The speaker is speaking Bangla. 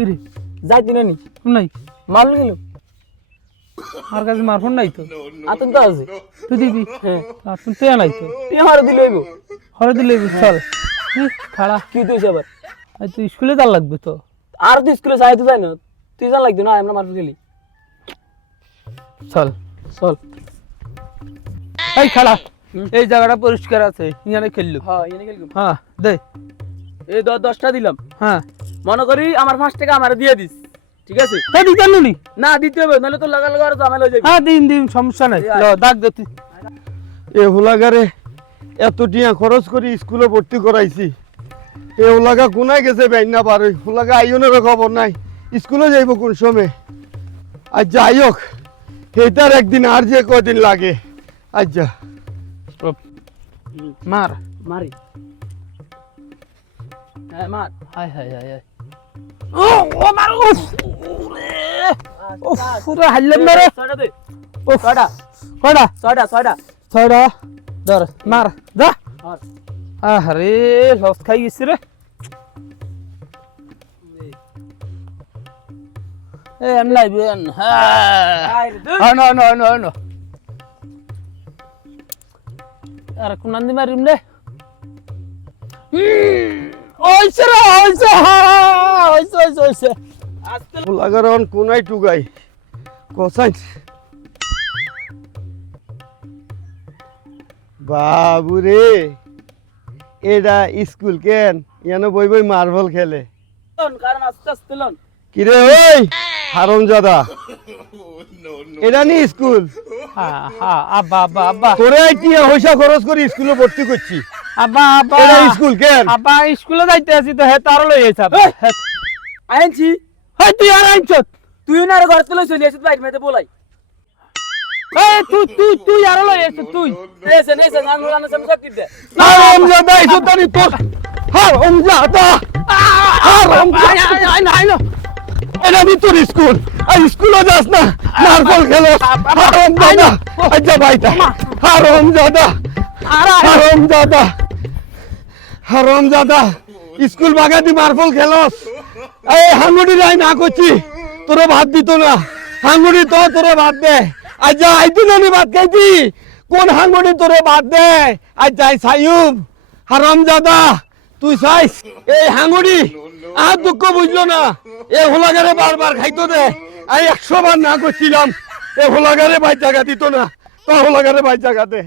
কি রে যাই দিনে নি নাই মারল গেল আর কাছে মারফোন নাই তো আতন তো আছে তুই দিবি হ্যাঁ আর তুই পেয়ে নাই তো তুই আমার দিলে গো হরে দিলে চল খাড়া কি তুইছে আবার আর তুই স্কুলে যাওয়ার লাগবে তো আর তুই স্কুলে যাই তো যাই না তুই যা লাগতো না আমরা মারফু গেলি চল চল এই খাড়া এই জায়গাটা পরিষ্কার আছে ইয়ানে খেললো হ্যাঁ এনে গেলি হ্যাঁ দে এই 10টা দিলাম হ্যাঁ মনে করি আমার 5 টাকা আমারে দিয়ে দিস ঠিক আছে তা দি কেন নি না দিতে হবে নাহলে তো লাগা লাগা আর ঝামেলা হয়ে যাবে হ্যাঁ দিন দিন সমস্যা নাই ল দাগ দে তুই এ হোলাগারে এত টিয়া খরচ করে স্কুলে ভর্তি করাইছি এ হোলাগা কোনায় গেছে বেন না পারে হোলাগা আইনের খবর নাই স্কুলে যাইব কোন সময় আজ যাই হোক সেইটার একদিন আর যে কদিন লাগে আচ্ছা মার মারি হ্যাঁ মার হায় হায় হায় হায় ও ও মার উফ উফ পুরো হাইলাম না রে 6টা দে উফ 6টা কয়টা 6টা ছয়টা ধর মার যা আর আরে লস খাই গেছি রে এ এম লাইবেন হ্যাঁ no no no no আর কোন আন্দি মারিম রে ওইছে রে ওইছে ওইছে ওইছে ওইছে আজকে হোলাগার অন কোনায় টুগাই কসাই বাবুরে এটা স্কুল কেন ইয়ানো বই বই মার্বল খেলে কারণ আস্তে আস্তে লন কিরে ওই হারামজাদা এটা নি স্কুল হ্যাঁ হ্যাঁ আব্বা আব্বা আব্বা তোরে কি পয়সা খরচ করে স্কুলে ভর্তি করছি আব্বা আব্বা এটা স্কুল কেন আব্বা স্কুলে যাইতে আছি তো হে তার লই আইছ আইনছি হেই তুই আর আইছ তুই না আর ঘর তুলে চলে আসিস বাইক মেতে বলাই এই তুই আর লই আইছ তুই এসে নেসে গান গান সমঝ কি দে হারামজাদা এসো তানি তোর হারামজাদা হারামজাদা এটা নি তোর স্কুল আর স্কুলে যাস না মার্বল খেলো হারামজাদা আচ্ছা ভাইটা হারামজাদা হারামজাদা হারামজাদা স্কুল বাগাতি মার্বল খেলোস এই হাঙ্গুড়ি রাই না করছি তোরে ভাত দিত না হাঙ্গুড়ি তো তোরে ভাত দে আজ যা আইতু না ভাত খাইতি কোন হাঙ্গুড়ি তোরে ভাত দে আজ যাই সাইয়ুব হারামজাদা তুই চাইস এই হাঙ্গুড়ি আর দুঃখ বুঝলো না এ হোলাগারে বারবার খাইতো দে আমি 100 বার না করছিলাম এ হোলাগারে ভাই জায়গা দিত না তো হোলাগারে ভাই জায়গা দে